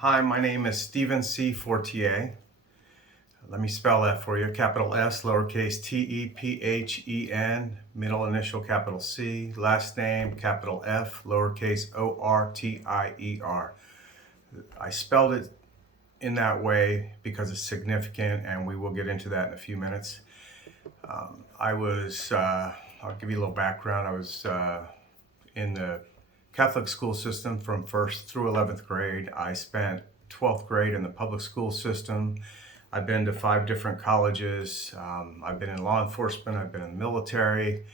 Hi, my name is Stephen C. Fortier. Let me spell that for you. Capital S, lowercase T-E-P-H-E-N, middle initial capital C, last name capital F, lowercase O-R-T-I-E-R. I spelled it in that way because it's significant, and we will get into that in a few minutes. I'll give you a little background. I was in the Catholic school system from 1st through 11th grade. I spent 12th grade in the public school system. I've been to 5 different colleges. I've been in law enforcement. I've been in the military.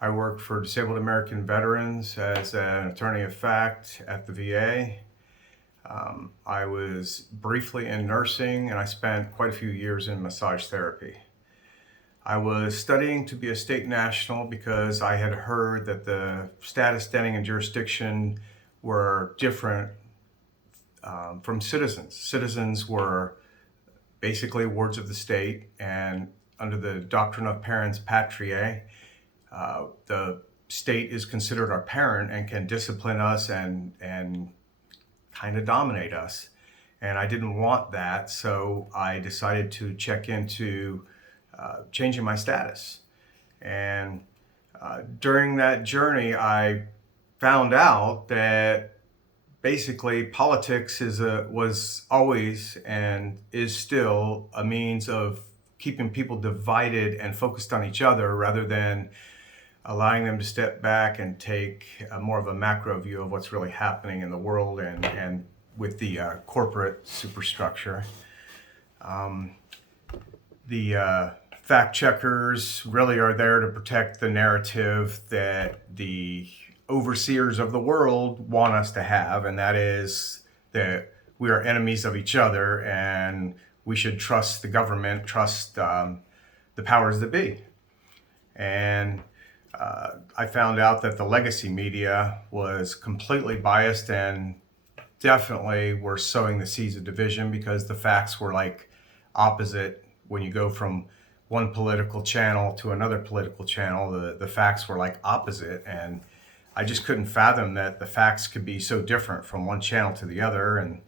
I worked for disabled American veterans as an attorney of fact at the VA. I was briefly in nursing, and I spent quite a few years in massage therapy. I was studying to be a state national because I had heard that the status, standing, and jurisdiction were different from citizens. Citizens were basically wards of the state, and under the doctrine of parens patriae, the state is considered our parent and can discipline us and kind of dominate us. And I didn't want that, so I decided to check into changing my status. And during that journey, I found out that basically politics was always and is still a means of keeping people divided and focused on each other rather than allowing them to step back and take more of a macro view of what's really happening in the world and with the corporate superstructure. The fact checkers really are there to protect the narrative that the overseers of the world want us to have, and that is that we are enemies of each other and we should trust the government, trust the powers that be. And I found out that the legacy media was completely biased and definitely were sowing the seeds of division because the facts were like opposite. When you go from one political channel to another political channel, the facts were like opposite, and I just couldn't fathom that the facts could be so different from one channel to the other. And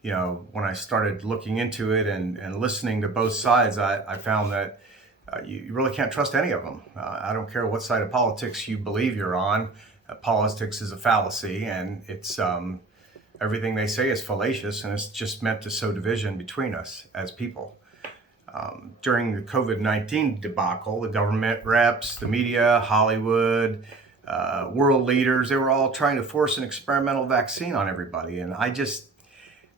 you know, when I started looking into it and listening to both sides, I found that you really can't trust any of them. I don't care what side of politics you believe you're on. Politics is a fallacy, and it's everything they say is fallacious, and it's just meant to sow division between us as people. During the COVID-19 debacle, the government reps, the media, Hollywood, world leaders, they were all trying to force an experimental vaccine on everybody. And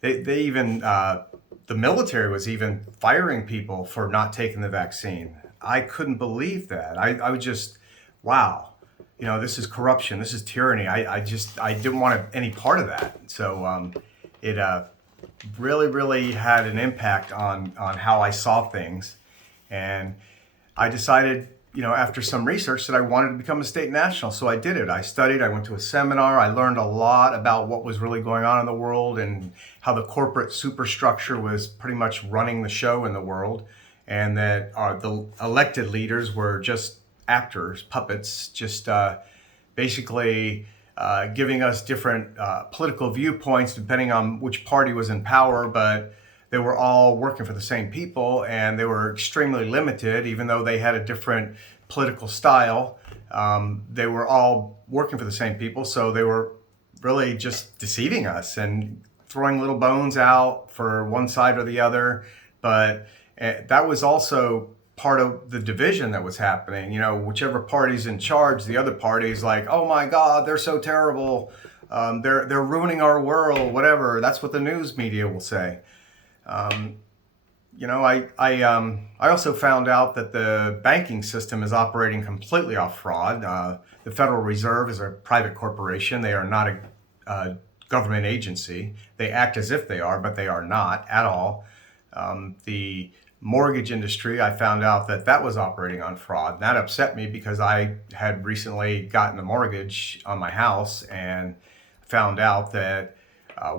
they even, the military was even firing people for not taking the vaccine. I couldn't believe that. I was just, wow, you know, this is corruption, this is tyranny. I didn't want any part of that. So it really had an impact on how I saw things. And I decided, you know, after some research that I wanted to become a state national. So I did it. I studied, I went to a seminar, I learned a lot about what was really going on in the world and how the corporate superstructure was pretty much running the show in the world, and that the elected leaders were just actors, puppets, just basically giving us different political viewpoints depending on which party was in power, but they were all working for the same people, and they were extremely limited. Even though they had a different political style, they were all working for the same people, so they were really just deceiving us and throwing little bones out for one side or the other. But that was also part of the division that was happening. You know, whichever party's in charge, the other party's like, oh my God, they're so terrible. They're ruining our world, whatever. That's what the news media will say. You know, I also found out that the banking system is operating completely off fraud. The Federal Reserve is a private corporation. They are not a government agency. They act as if they are, but they are not at all. The mortgage industry, I found out that was operating on fraud. That upset me because I had recently gotten a mortgage on my house and found out that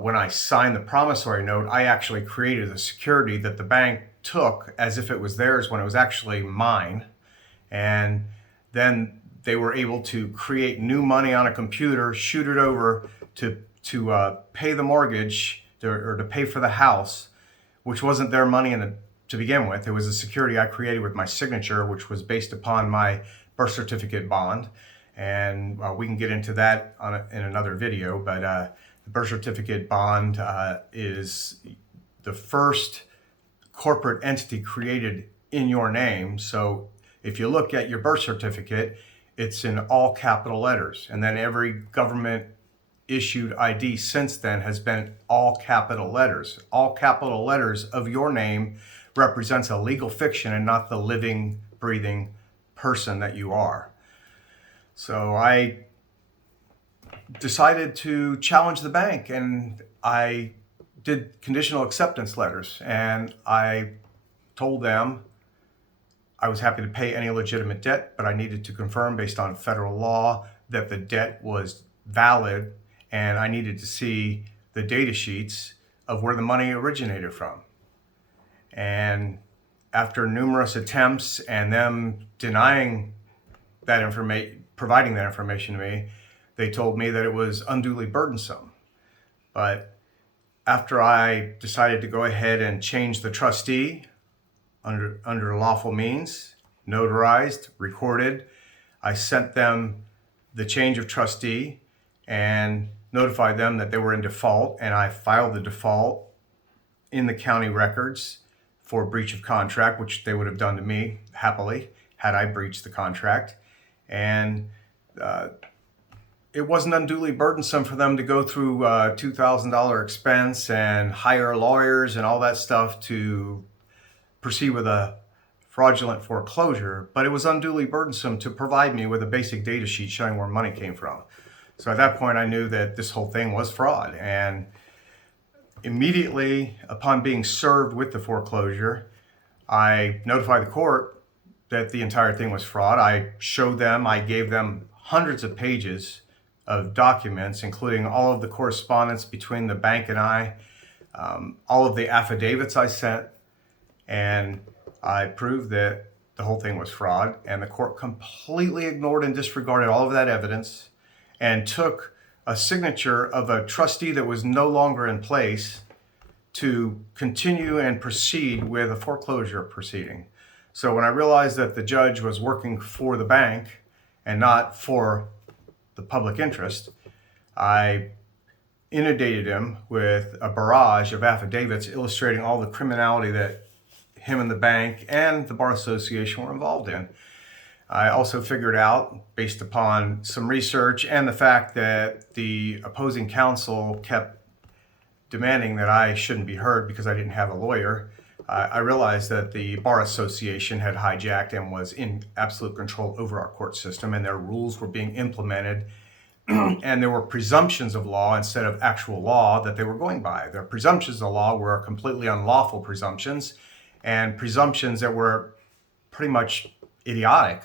when I signed the promissory note, I actually created a security that the bank took as if it was theirs when it was actually mine. And then they were able to create new money on a computer, shoot it over to pay the mortgage to pay for the house, which wasn't their money to begin with. It was a security I created with my signature, which was based upon my birth certificate bond. And we can get into that in another video, but the birth certificate bond is the first corporate entity created in your name. So if you look at your birth certificate, it's in all capital letters. And then every government issued ID since then has been all capital letters. All capital letters of your name represents a legal fiction and not the living, breathing person that you are. So I decided to challenge the bank, and I did conditional acceptance letters, and I told them I was happy to pay any legitimate debt, but I needed to confirm based on federal law that the debt was valid, and I needed to see the data sheets of where the money originated from. And after numerous attempts and them denying that information, providing that information to me, they told me that it was unduly burdensome. But after I decided to go ahead and change the trustee under lawful means, notarized, recorded, I sent them the change of trustee and notified them that they were in default, and I filed the default in the county records for breach of contract, which they would have done to me happily had I breached the contract. And it wasn't unduly burdensome for them to go through $2,000 expense and hire lawyers and all that stuff to proceed with a fraudulent foreclosure, but it was unduly burdensome to provide me with a basic data sheet showing where money came from. So at that point, I knew that this whole thing was fraud. And immediately upon being served with the foreclosure, I notified the court that the entire thing was fraud. I gave them hundreds of pages of documents, including all of the correspondence between the bank and I, all of the affidavits I sent, and I proved that the whole thing was fraud. And the court completely ignored and disregarded all of that evidence and took a signature of a trustee that was no longer in place to continue and proceed with a foreclosure proceeding. So when I realized that the judge was working for the bank and not for the public interest, I inundated him with a barrage of affidavits illustrating all the criminality that him and the bank and the Bar Association were involved in. I also figured out, based upon some research and the fact that the opposing counsel kept demanding that I shouldn't be heard because I didn't have a lawyer, I realized that the Bar Association had hijacked and was in absolute control over our court system, and their rules were being implemented, and there were presumptions of law instead of actual law that they were going by. Their presumptions of law were completely unlawful presumptions, and presumptions that were pretty much idiotic,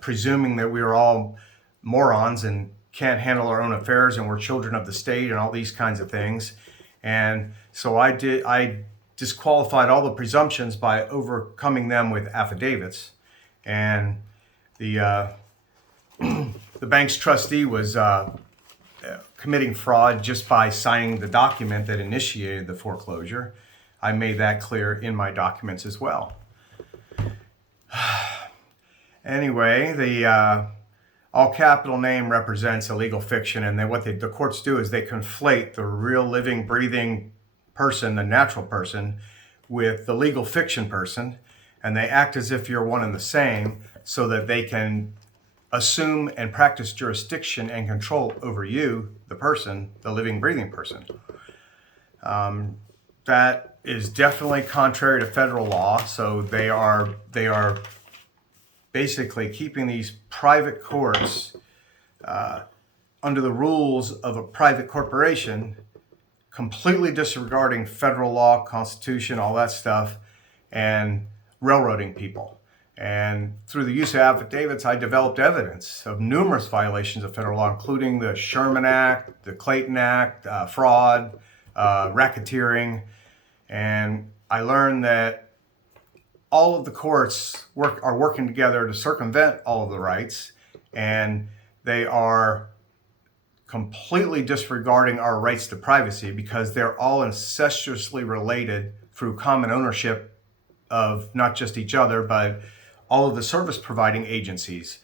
presuming that we were all morons and can't handle our own affairs and we're children of the state and all these kinds of things. And so I disqualified all the presumptions by overcoming them with affidavits. And the bank's trustee was committing fraud just by signing the document that initiated the foreclosure. I made that clear in my documents as well. Anyway, the all capital name represents a legal fiction, and then what the courts do is they conflate the real living, breathing person, the natural person, with the legal fiction person, and they act as if you're one and the same so that they can assume and practice jurisdiction and control over you, the person, the living, breathing person. That is definitely contrary to federal law. So they are basically keeping these private courts under the rules of a private corporation, completely disregarding federal law, constitution, all that stuff, and railroading people. And through the use of affidavits, I developed evidence of numerous violations of federal law, including the Sherman Act, the Clayton Act, fraud, racketeering. And I learned that all of the courts are working together to circumvent all of the rights, and they are completely disregarding our rights to privacy because they're all incestuously related through common ownership of not just each other, but all of the service providing agencies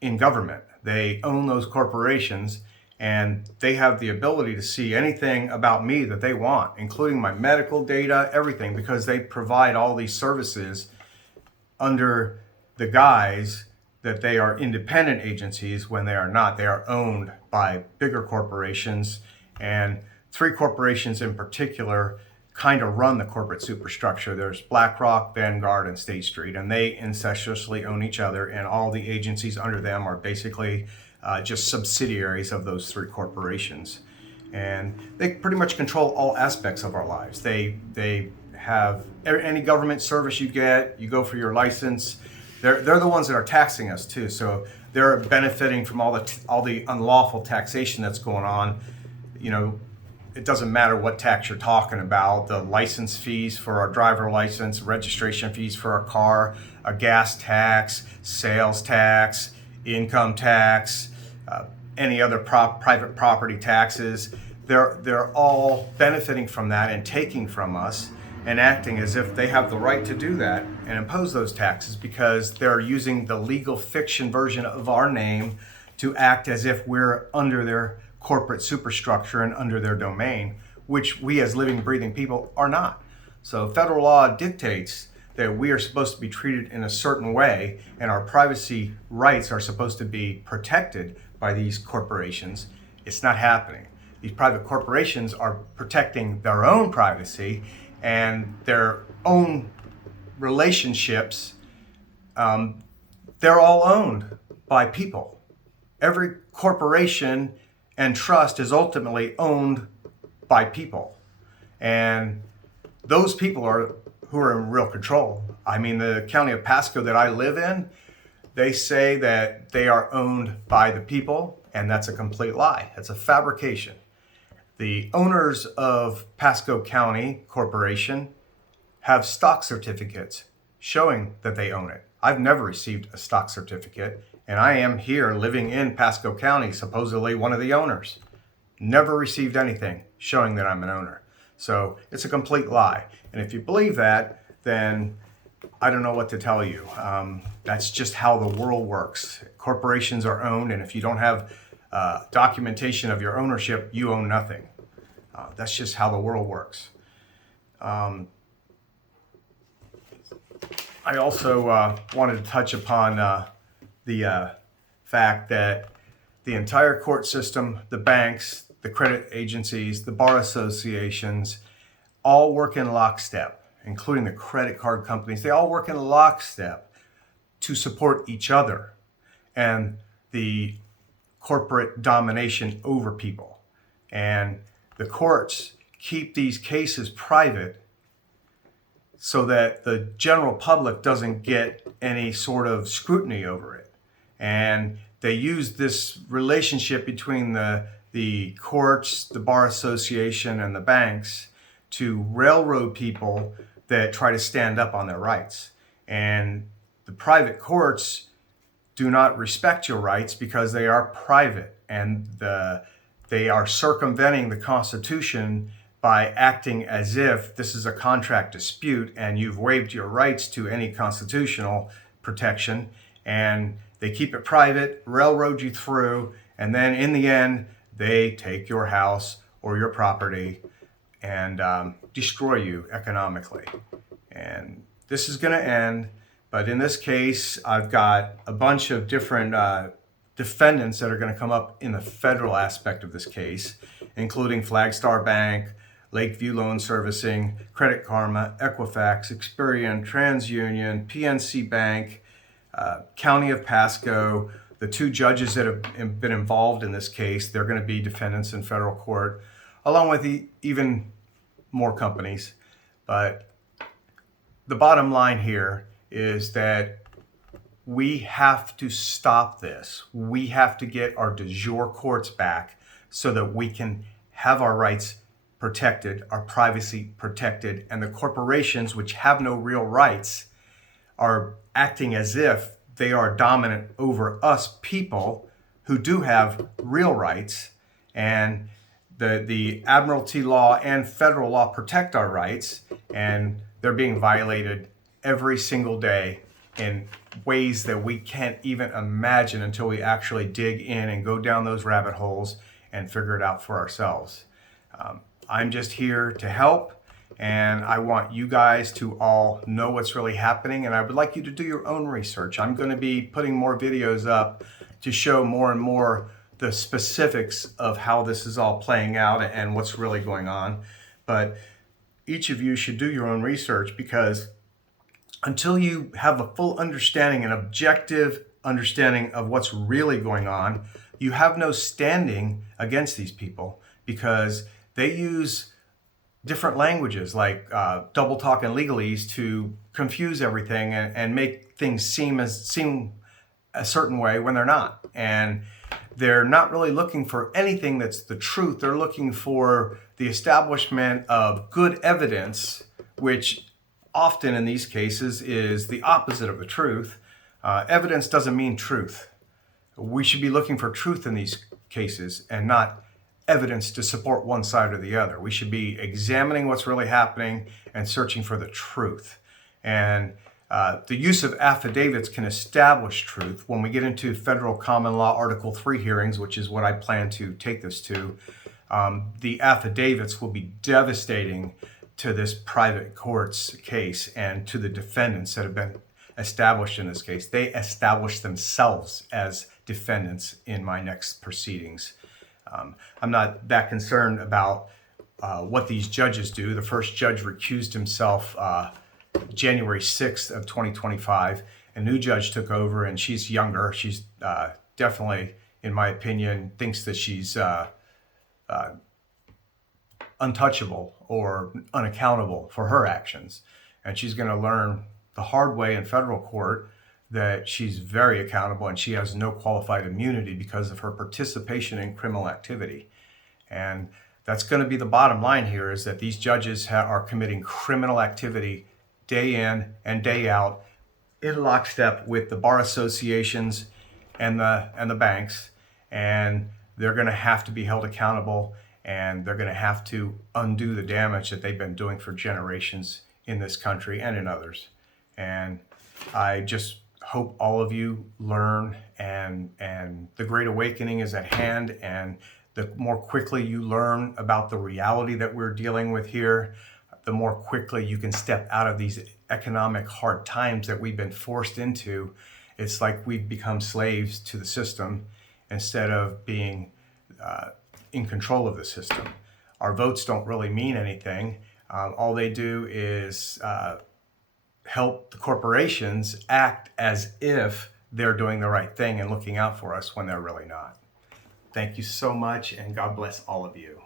in government. They own those corporations and they have the ability to see anything about me that they want, including my medical data, everything, because they provide all these services under the guise that they are independent agencies when they are not. They are owned by bigger corporations, and three corporations in particular kind of run the corporate superstructure. There's BlackRock, Vanguard, and State Street, and they incestuously own each other, and all the agencies under them are basically just subsidiaries of those three corporations. And they pretty much control all aspects of our lives. They have any government service you get, you go for your license. They're the ones that are taxing us too. So they're benefiting from all the unlawful taxation that's going on. You know, it doesn't matter what tax you're talking about, the license fees for our driver license, registration fees for our car, a gas tax, sales tax, income tax, any other private property taxes. They're all benefiting from that and taking from us and acting as if they have the right to do that and impose those taxes because they're using the legal fiction version of our name to act as if we're under their corporate superstructure and under their domain, which we as living, breathing people are not. So federal law dictates that we are supposed to be treated in a certain way and our privacy rights are supposed to be protected by these corporations. It's not happening. These private corporations are protecting their own privacy and their own relationships. They're all owned by people. Every corporation and trust is ultimately owned by people. And those people are who are in real control. I mean, the county of Pasco that I live in, they say that they are owned by the people, and that's a complete lie. It's a fabrication. The owners of Pasco County Corporation have stock certificates showing that they own it. I've never received a stock certificate, and I am here living in Pasco County, supposedly one of the owners. Never received anything showing that I'm an owner. So it's a complete lie. And if you believe that, then I don't know what to tell you. That's just how the world works. Corporations are owned, and if you don't have documentation of your ownership, you own nothing. That's just how the world works. I also wanted to touch upon the fact that the entire court system, the banks, the credit agencies, the bar associations, all work in lockstep, including the credit card companies. They all work in lockstep to support each other and the corporate domination over people. And the courts keep these cases private so that the general public doesn't get any sort of scrutiny over it. And they use this relationship between the courts, the bar association, and the banks to railroad people that try to stand up on their rights. And the private courts do not respect your rights because they are private, and they are circumventing the Constitution by acting as if this is a contract dispute and you've waived your rights to any constitutional protection, and they keep it private, railroad you through, and then in the end, they take your house or your property and destroy you economically. And this is going to end, but in this case, I've got a bunch of different defendants that are going to come up in the federal aspect of this case, including Flagstar Bank, Lakeview Loan Servicing, Credit Karma, Equifax, Experian, TransUnion, PNC Bank, County of Pasco. The two judges that have been involved in this case, they're going to be defendants in federal court, along with even more companies. But the bottom line here is that we have to stop this. We have to get our de jure courts back so that we can have our rights protected, our privacy protected, and the corporations, which have no real rights, are acting as if they are dominant over us people who do have real rights, And the Admiralty law and federal law protect our rights, and they're being violated every single day in ways that we can't even imagine until we actually dig in and go down those rabbit holes and figure it out for ourselves. I'm just here to help, and I want you guys to all know what's really happening, and I would like you to do your own research. I'm going to be putting more videos up to show more and more the specifics of how this is all playing out and what's really going on. But each of you should do your own research, because until you have a full understanding, an objective understanding of what's really going on, you have no standing against these people, because they use different languages like double talk and legalese to confuse everything and make things seem a certain way when they're not. And they're not really looking for anything that's the truth. They're looking for the establishment of good evidence, which often in these cases is the opposite of the truth. Evidence doesn't mean truth. We should be looking for truth in these cases and not evidence to support one side or the other. We should be examining what's really happening and searching for the truth. And the use of affidavits can establish truth. When we get into federal common law Article 3 hearings, which is what I plan to take this to, the affidavits will be devastating to this private court's case and to the defendants that have been established in this case. They establish themselves as defendants in my next proceedings. I'm not that concerned about what these judges do. The first judge recused himself January 6th of 2025. A new judge took over, and she's younger. She's definitely, in my opinion, thinks that she's untouchable or unaccountable for her actions. And she's going to learn the hard way in federal court that she's very accountable and she has no qualified immunity because of her participation in criminal activity. And that's going to be the bottom line here, is that these judges are committing criminal activity day in and day out in lockstep with the bar associations and the banks, and they're going to have to be held accountable, and they're going to have to undo the damage that they've been doing for generations in this country and in others. And I just hope all of you learn, and the Great Awakening is at hand, and the more quickly you learn about the reality that we're dealing with here, the more quickly you can step out of these economic hard times that we've been forced into. It's like we've become slaves to the system instead of being in control of the system. Our votes don't really mean anything. All they do is help the corporations act as if they're doing the right thing and looking out for us when they're really not. Thank you so much, and God bless all of you.